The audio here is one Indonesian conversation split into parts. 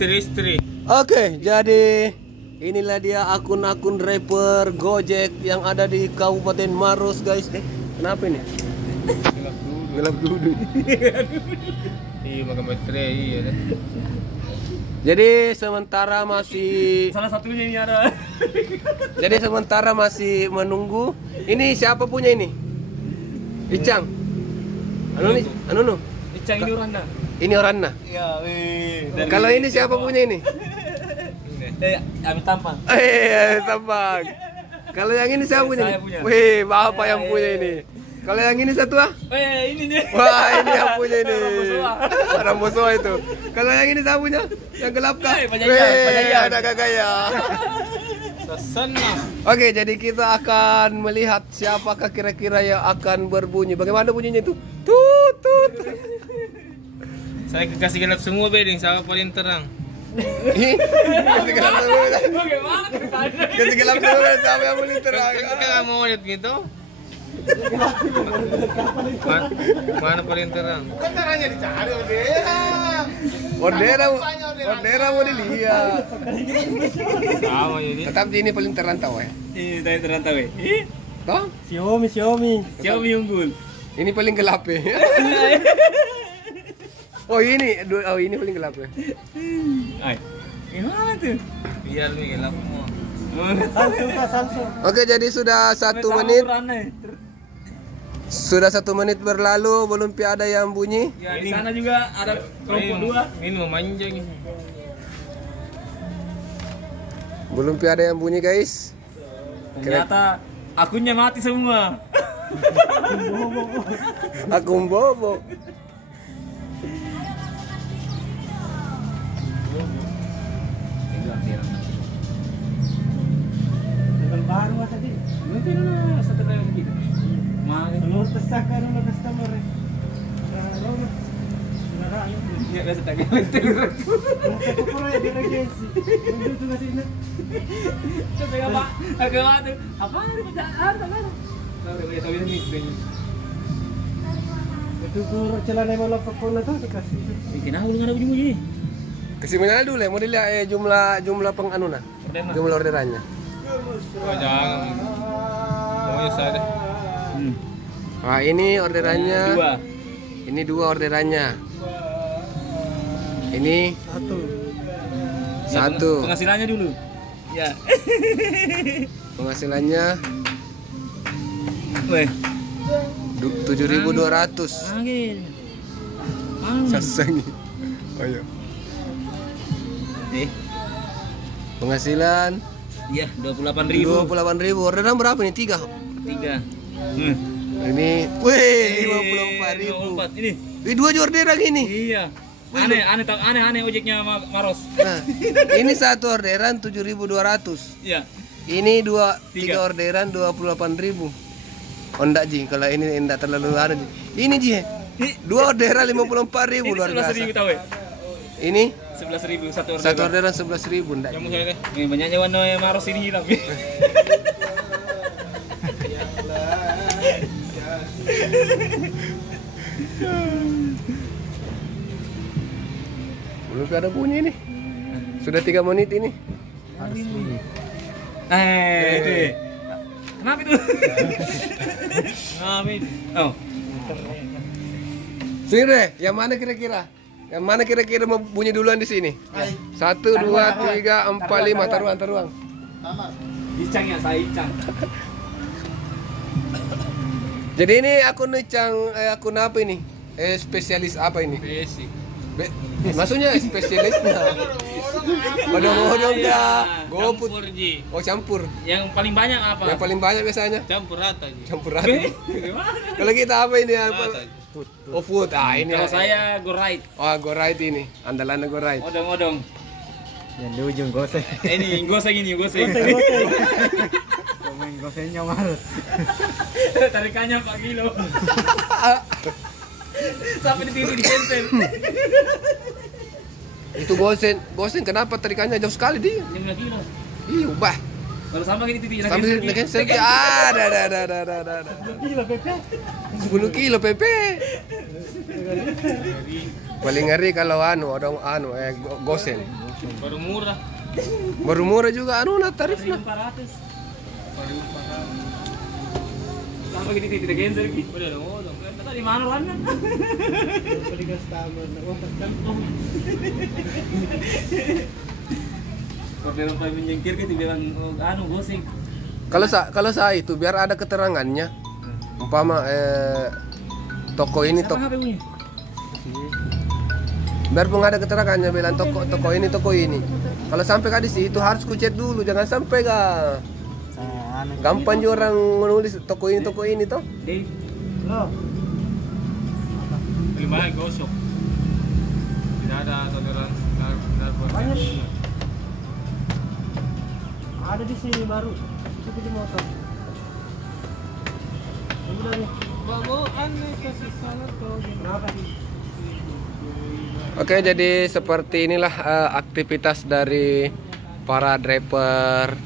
Istri. Oke, jadi inilah dia akun-akun rapper Gojek yang ada di Kabupaten Maros, guys. Kenapa ini? Gelap dulu. Iya, makan baterai, iya deh. Jadi sementara masih Salah satunya ini ada. Jadi sementara masih menunggu. Ini siapa punya ini? Icang. Anu nu? Icang ini Oranda. Ini Orana. Iya, Kalau ini siapa punya ini? Amit Tampang. Tampang. Kalau yang ini siapa punya? Saya punya. Wih, bapak yang punya ini. Kalau yang ini satu ah? Ini nih. Wah, ini yang punya ini. Rambosoa. Rambosoa itu. Kalau yang ini siapa punya? Yang gelap kah? Panjaya. Ada gaya. Sesana. Oke, jadi kita akan melihat siapakah kira-kira yang akan berbunyi. Bagaimana bunyinya itu? Tut tut. Saya kasih gelap semua beding, sama paling terang. Kasih gelap semua. Bagaimana ceritanya? Kasih gelap semua siapa yang paling terang. Kan mau lihat gitu. Mana paling terang? Kan caranya dicari Ordera mau dilihat. Sama ini. Tetap ini paling terantau ya. Ini tadi terantau ya. Toh? Xiaomi unggul. Ini paling gelap ya. Oh ini paling gelap ya. Ay. Gimana tuh? Biar nih gelap semua. Oke, jadi sudah 1 menit. Sudah 1 menit berlalu, belum ada yang bunyi. Ya, di sana juga ada kelompok 2. Ini memanjang ini. Belum ada yang bunyi, guys. Ternyata akunnya mati semua. Aku bobo. baru tadi. Mungkin satu kali begitu. Belum tersahkan sama customer. Ya biasa tak gitu. Itu guru celana malah pokoknya tuh dikasih. Bikin aku dengan bunyi-bunyi. Kesimpulannya dulu ya, mau dilihat jumlah penganuna. Jumlah orderannya. Oh, jangan. Pokoknya saya deh. Wah, ini orderannya. 2. Ini 2 orderannya. Ini 1. Penghasilannya dulu. Ya. Penghasilannya Weh. 7.200. Angin. Sasangi. Oh iya. Penghasilan Iya, 28.000. 28.000. Orderan berapa nih? 3. 3. Ini, wih, 54.000. 54 ini. Ini 2 orderan ini. Iya. Aneh ojeknya Maros. Nah, ini 1 orderan 7.200. Iya. Ini 3 orderan 28.000. Oh enggak Ji, kalau ini enggak terlalu ada Ji. Ini Ji. 2 orderan 54.000 luar biasa. 11.000 tahu ya? Ini 11.000 satu orderan. 1 orderan 11.000 enggak. Kamu saya deh. Ini banyaknya warna Maros ini hilang. Belum ada bunyi nih. Sudah 3 menit ini. Itu. Kenapa itu? Ngapain? Oh. Sini deh, yang mana kira-kira? Yang mana kira-kira mau bunyi duluan di sini? 1, 2, 3, 4, 5. Taruhan. Icang ya, saya Icang. Jadi ini akun Icang, akun apa ini? Spesialis apa ini? Basic. Maksudnya spesialisnya? Odong-odong kah? GoFood? Campur Ji. Oh campur. Yang paling banyak apa? Yang paling banyak biasanya? Campur rata Ji. Campur rata. Gimana? Kalau kita apa ini? Apa? Rata, Ji. Oh food. Ah ini. Kalau saya go right. Oh go right ini. Andalannya go right. Odong-odong. Yang di ujung goseng. Ini goseng ini, goseng. Main gosengnya Maros. Tarikannya 4 kilo. Sampai ditiru di cancel. Itu gosen kenapa tarikannya jauh sekali dia? 5 kilo. Ih ubah. Kalau sampai ini titik lagi. Sampai di cancel. Ada. 10 kilo PP. Paling ngeri kalau gosen. Baru murah. Baru murah juga anu nah tarifnya. 400. Sama gini tidak genser gitu. Udah ngomong. Tadi mana kan? Beli gas taman. Wah, kantong. Kalau sampai menyingkir gitu bilang anu gosing. Kalau saya itu biar ada keterangannya. Umpama toko ini toko Siapa HP punya? biar pun ada keterangannya bilang toko ini. Kalau sampai ke di situ harus kucek dulu, jangan sampai ga. Gampang juga orang menulis toko ini toh. Loh, Beli mahal gosok. Tidak ada toleransi narkoba. banyak. Ada di sini baru. Itu di motor. Udah nih. Bawaan kasih salah kau. Kenapa? Oke, jadi seperti inilah aktivitas dari para driver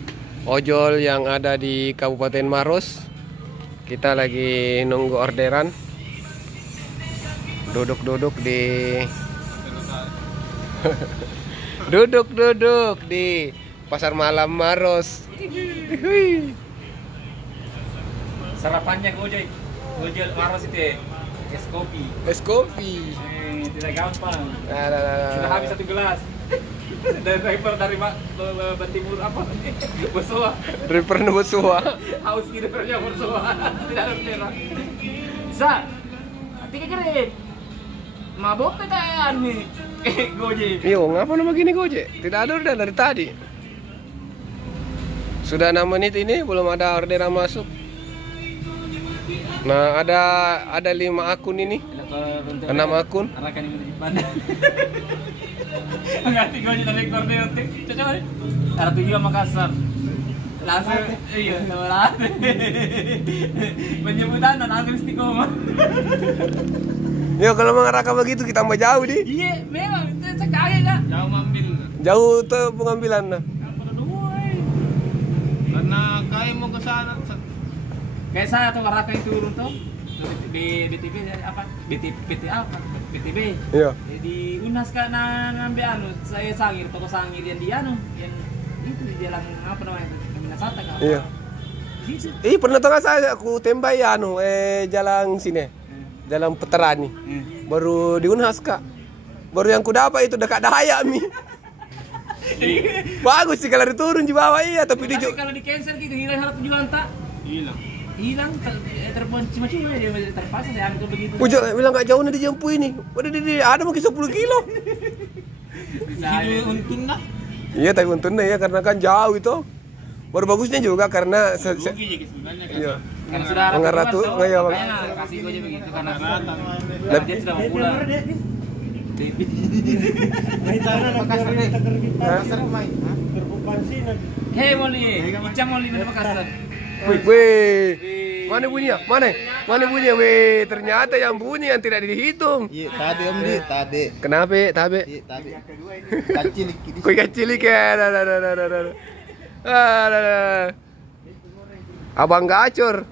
ojol yang ada di Kabupaten Maros. Kita lagi nunggu orderan. Duduk-duduk di duduk di Pasar Malam Maros. Sarapannya gojek. Gojek Maros itu ya. Es kopi. Es kopi. Tidak gampang. Nah. Sudah habis 1 gelas. Dan driver dari Bantimur apa? Bersoa. Driver Nubusua. Haus drivernya bersoa. Tidak ada merah. Sa. 3 kere. Mabok kita anu. Gojek. Yo, ngapa nama gini Gojek? Tidak ada orderan dari tadi. Sudah 6 menit ini belum ada orderan masuk. Nah, ada 5 akun ini. 6 akun. Arakan ini di depan. Mengganti Gojek dari Korneo. Cocok nih. Ada 7 Makassar. Langsung iya, sama penyebutan dan langsung istiqomah. Yo, kalau mengarahkan begitu kita mau jauh di. Iya, memang sekali kan. Jauh ngambil. Jauh tuh pengambilan. Karena kaya mau ke sana. Kayak saya tuh Raka itu turun tuh di BTB apa? BTB apa? BTB. Iya. Di Unas kan ngambil anu, saya sangir, toko sangir yang di anu, yang itu di jalan apa namanya itu? Minasata kan? Iya. Gitu. Pernah tahu nggak saya aku tembak ya anu jalan sini. Jalan Peterani. Baru di Unhas Kak. Baru yang ku dapat itu dekat Daya mi. Bagus sih kalau diturun di bawah iya, tapi di kalau di cancel gitu hilang harap tujuan tak? Hilang terponci macam dia terpaksa saya ambil begitu. Pujo bilang nggak jauh nih dijempu ini. Waduh ada mungkin 10 kilo. Jadi untung nak. Iya tapi untungnya ya karena kan jauh itu. Baru bagusnya juga karena iya. Karena sudah mengarah tuh nggak ya bang. Kasih gue aja begitu karena dia sudah mau pulang. May tanah Makassar deh. Makassar main. Berbukan sih nanti. Hei Moli, Icam Moli dari Makassar. Wih, mana bunyinya? Mana bunyinya? Wih, ternyata yang bunyi yang tidak dihitung. Iya, tadi Om Di, tadi. Kenapa, Tabe? Iya, tadi. Kacil iki. Kue kecil ya, Abang gacor.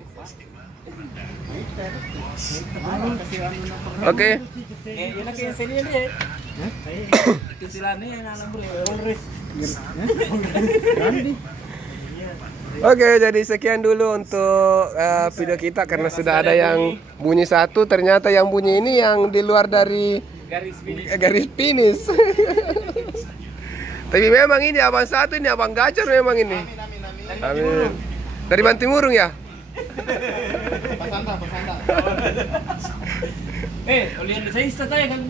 Oke. Enak yang sini dia. Kecilannya yang alam bro. Oke, jadi sekian dulu untuk video kita karena sudah ada yang bunyi satu, ternyata yang bunyi ini yang di luar dari garis finish. Tapi memang ini abang satu, ini abang gacor memang ini. Amin. Dari Bantimurung ya? Pasanda. Olian saya istirahat ya kan